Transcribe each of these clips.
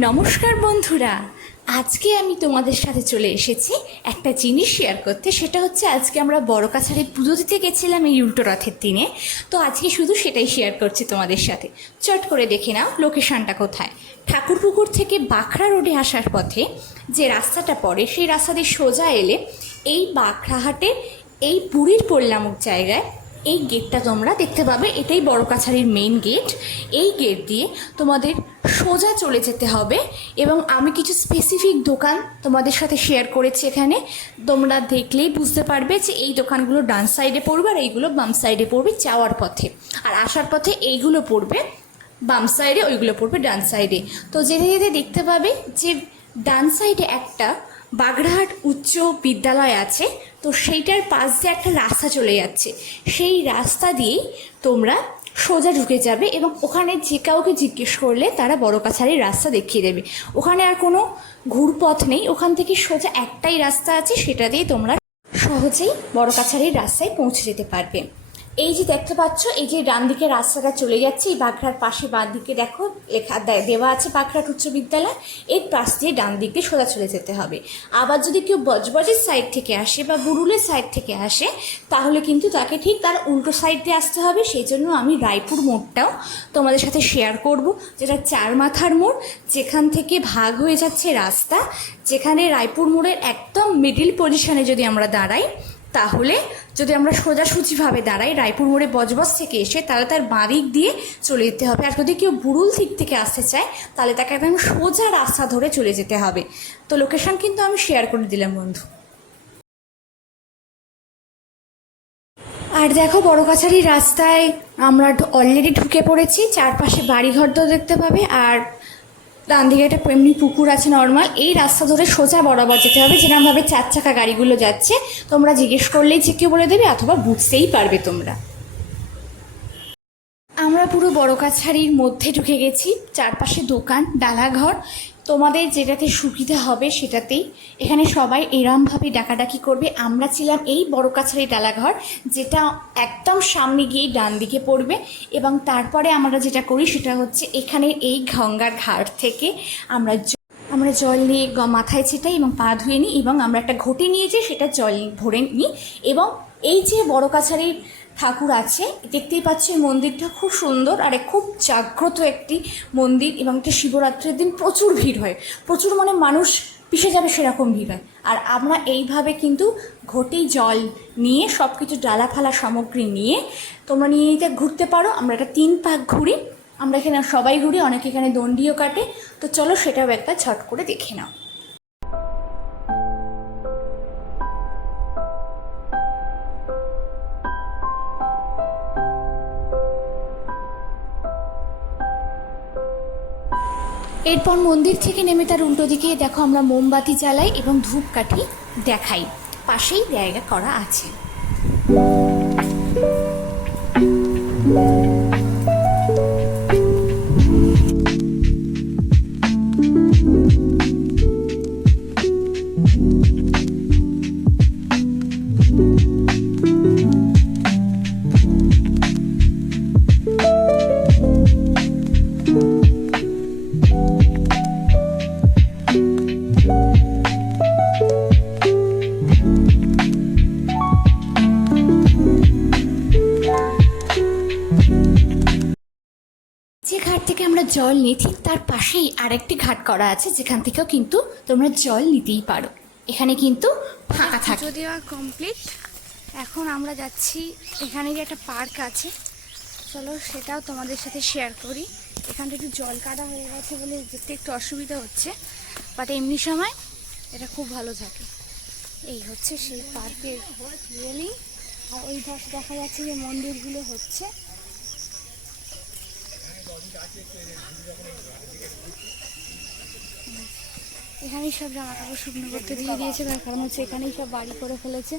নমস্কার বন্ধুরা, আজকে আমি তোমাদের সাথে চলে এসেছি একটা জিনিস শেয়ার করতে। সেটা হচ্ছে আজকে আমরা বড় কাছারি পুজো দিতে গেছিলাম এই উল্টো রথের দিনে। তো আজকে শুধু সেটাই শেয়ার করছি তোমাদের সাথে। চট করে দেখে নাও লোকেশনটা কোথায়। ঠাকুরপুকুর থেকে বাঁকড়া রোডে আসার পথে যে রাস্তাটা পড়ে সেই রাস্তা দিয়ে সোজা এলে এই বাঁকড়াহাটের এই বুড়ির পোল নামক জায়গায় এই গেটটা তোমরা দেখতে পাবে। এটাই বড় কাছারির মেইন গেট। এই গেট দিয়ে তোমাদের সোজা চলে যেতে হবে এবং আমি কিছু স্পেসিফিক দোকান তোমাদের সাথে শেয়ার করেছি। এখানে তোমরা দেখলেই বুঝতে পারবে যে এই দোকানগুলো ডান সাইডে পড়বে আর এইগুলো বাম সাইডে পড়বে যাওয়ার পথে, আর আসার পথে এইগুলো পড়বে বাম সাইডে, ওইগুলো পড়বে ডান সাইডে। তো যেতে যেতে দেখতে পাবে যে ডান সাইডে একটা বাগড়াহাট উচ্চ বিদ্যালয় আছে। তো সেইটার পাশ দিয়ে একটা রাস্তা চলে যাচ্ছে, সেই রাস্তা দিয়েই তোমরা সোজা ঢুকে যাবে এবং ওখানে যে কাউকে জিজ্ঞেস করলে তারা বড় কাছারির রাস্তা দেখিয়ে দেবে। ওখানে আর কোনো ঘুরপথ নেই, ওখান থেকে সোজা একটাই রাস্তা আছে, সেটা দিয়ে তোমরা সহজেই বড় কাছারির রাস্তায় পৌঁছে যেতে পারবে। এই যে দেখতে পাচ্ছ, এই যে ডান দিকে রাস্তাটা চলে যাচ্ছে, এই বাঁকড়ার পাশে বাঁ দিকে দেখো লেখা দেওয়া আছে বাঁকড়াট উচ্চ বিদ্যালয়। এর পাশ দিয়ে ডান দিকে সোজা চলে যেতে হবে। আবার যদি কেউ বজবজের সাইড থেকে আসে বা গুরুলের সাইড থেকে আসে তাহলে কিন্তু তাকে ঠিক তার উল্টো সাইড দিয়ে আসতে হবে। সেই জন্য আমি রায়পুর মোড়টাও তোমাদের সাথে শেয়ার করব, যেটা চার মাথার মোড়, যেখান থেকে ভাগ হয়ে যাচ্ছে রাস্তা। যেখানে রায়পুর মোড়ের একদম মিডিল পজিশনে যদি আমরা দাঁড়াই, তাহলে যদি আমরা সোজাসুজিভাবে দাঁড়াই রায়পুর মোড়ে বজবজ থেকে এসে, তাহলে তার বাঁ দিক দিয়ে চলে যেতে হবে। আর যদি কেউ বুরুল দিক থেকে আসতে চায় তাহলে তাকে একদম সোজা রাস্তা ধরে চলে যেতে হবে। তো লোকেশন কিন্তু আমি শেয়ার করে দিলাম বন্ধু। আর দেখো বড় কাছারির রাস্তায় আমরা অলরেডি ঢুকে পড়েছি। চারপাশে বাড়িঘর তো দেখতে পাবে, আর ডান দিকে একটা এমনি পুকুর আছে নর্মাল। এই রাস্তা ধরে সোজা বরাবর যেতে হবে, যেরকমভাবে চার চাকা গাড়িগুলো যাচ্ছে। তোমরা জিজ্ঞেস করলেই যে কেউ বলে দেবে, অথবা বুঝতেই পারবে তোমরা। আমরা পুরো বড় কাছারির মধ্যে ঢুকে গেছি। চারপাশে দোকান, ডালাঘর, তোমাদের যেটাতে সুবিধা হবে সেটাতেই। এখানে সবাই এরমভাবে ডাকাডাকি করবে। আমরা ছিলাম এই বড় কাছারি ডালাঘর, যেটা একদম সামনে গিয়ে ডান দিকে পড়বে। এবং তারপরে আমরা যেটা করি সেটা হচ্ছে এখানে এই গঙ্গার ঘাট থেকে আমরা জল নিয়ে মাথায় ছিটাই এবং পা ধুয়ে নিই, এবং আমরা একটা ঘটি নিয়ে যাই, সেটা জল ভরে নিই। এবং এই যে বড় কাছারির ঠাকুর আছে দেখতেই পাচ্ছি, মন্দিরটা খুব সুন্দর আর খুব জাগ্রত একটি মন্দির। এবং এটা শিবরাত্রির দিন প্রচুর ভিড় হয়, প্রচুর মানে মানুষ পিষে যাবে সেরকম ভিড় হয়। আর আমরা এইভাবে কিন্তু ঘটি জল নিয়ে সব কিছু ডালা ফালা সামগ্রী নিয়ে তোমরা নিয়ে নিতে ঘুরতে পারো। আমরা এটা 3 পাক ঘুরি, আমরা এখানে সবাই ঘুরি, অনেকে এখানে দণ্ডিও কাটে। তো চলো সেটাও একটা ঝট করে দেখে নাও। এরপর মন্দির থেকে নেমে তার উল্টো দিকে দেখো আমরা মোমবাতি জ্বালাই এবং ধূপকাঠি দেখাই, পাশেই জায়গা করা আছে। যে ঘাট থেকে আমরা জল নিই ঠিক তার পাশেই আরেকটি ঘাট করা আছে, যেখান থেকেও কিন্তু তোমরা জল নিতেই পারো। এখানে কিন্তু ফাঁকা থাকে। পুজো দেওয়া কমপ্লিট, এখন আমরা যাচ্ছি। এখানে যে একটা পার্ক আছে, চলো সেটাও তোমাদের সাথে শেয়ার করি। এখানটা একটু জল কাদা হয়ে গেছে বলে যেতে একটু অসুবিধা হচ্ছে, বাট এমনি সময় এটা খুব ভালো থাকে। এই হচ্ছে সেই পার্কের রিয়েলি। আর ওই পাশে দেখা যাচ্ছে যে মন্দিরগুলো হচ্ছে। এখানেই সব জামা কাপড় শুকনো করতে দিয়ে দিয়েছে, তার কারণ হচ্ছে এখানেই সব বাড়ি করে ফেলেছে।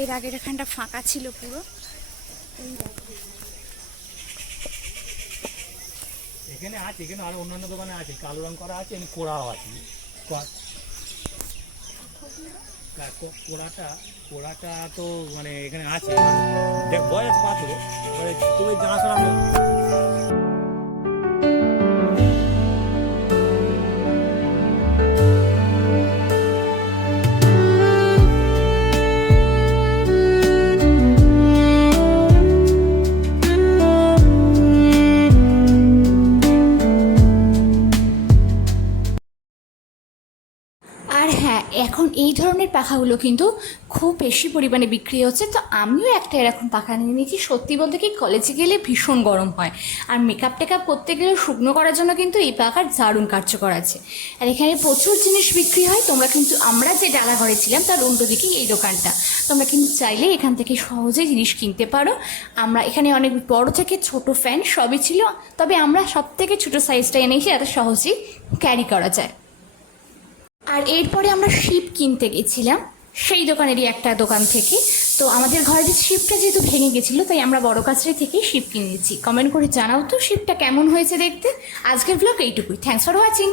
এর আগের এখানটা ফাঁকা ছিল পুরো। এখানে আছে, এখানে আরো অন্যান্য দোকানে আছে, কালো রং করা আছে, এখানে কোড়াও আছে। কোড়াটা তো মানে এখানে আছে, বয়স পাথরে তুমি জানাশোনা। এখন এই ধরনের পাখাগুলো কিন্তু খুব বেশি পরিমাণে বিক্রি হচ্ছে। তো আমিও একটা এরকম পাখা নিয়ে নিয়েছি। সত্যি বলতে কি, কলেজে গেলে ভীষণ গরম হয়, আর মেকআপ টেকআপ করতে গেলে শুকনো করার জন্য কিন্তু এই পাখার দারুণ কার্যকর আছে। আর এখানে প্রচুর জিনিস বিক্রি হয়। তোমরা কিন্তু, আমরা যে ডালাঘরে ছিলাম তার উল্টো দিকেই এই দোকানটা, তোমরা কিন্তু চাইলে এখান থেকে সহজেই জিনিস কিনতে পারো। আমরা এখানে অনেক বড় থেকে ছোট ফ্যান সবই ছিল, তবে আমরা সব থেকে ছোটো সাইজটা এনেছি যাতে সহজেই ক্যারি করা যায়। আর এরপরে আমরা শিপ কিনতে গেছিলাম সেই দোকানেরই একটা দোকান থেকে। তো আমাদের ঘরের শিপটা যেহেতু ভেঙে গেছিলো, তাই আমরা বড় কাছারি থেকেই শিপ কিনেছি। কমেন্ট করে জানাও তো শিপটা কেমন হয়েছে দেখতে। আজকের ব্লগ এইটুকুই। Thanks for watching.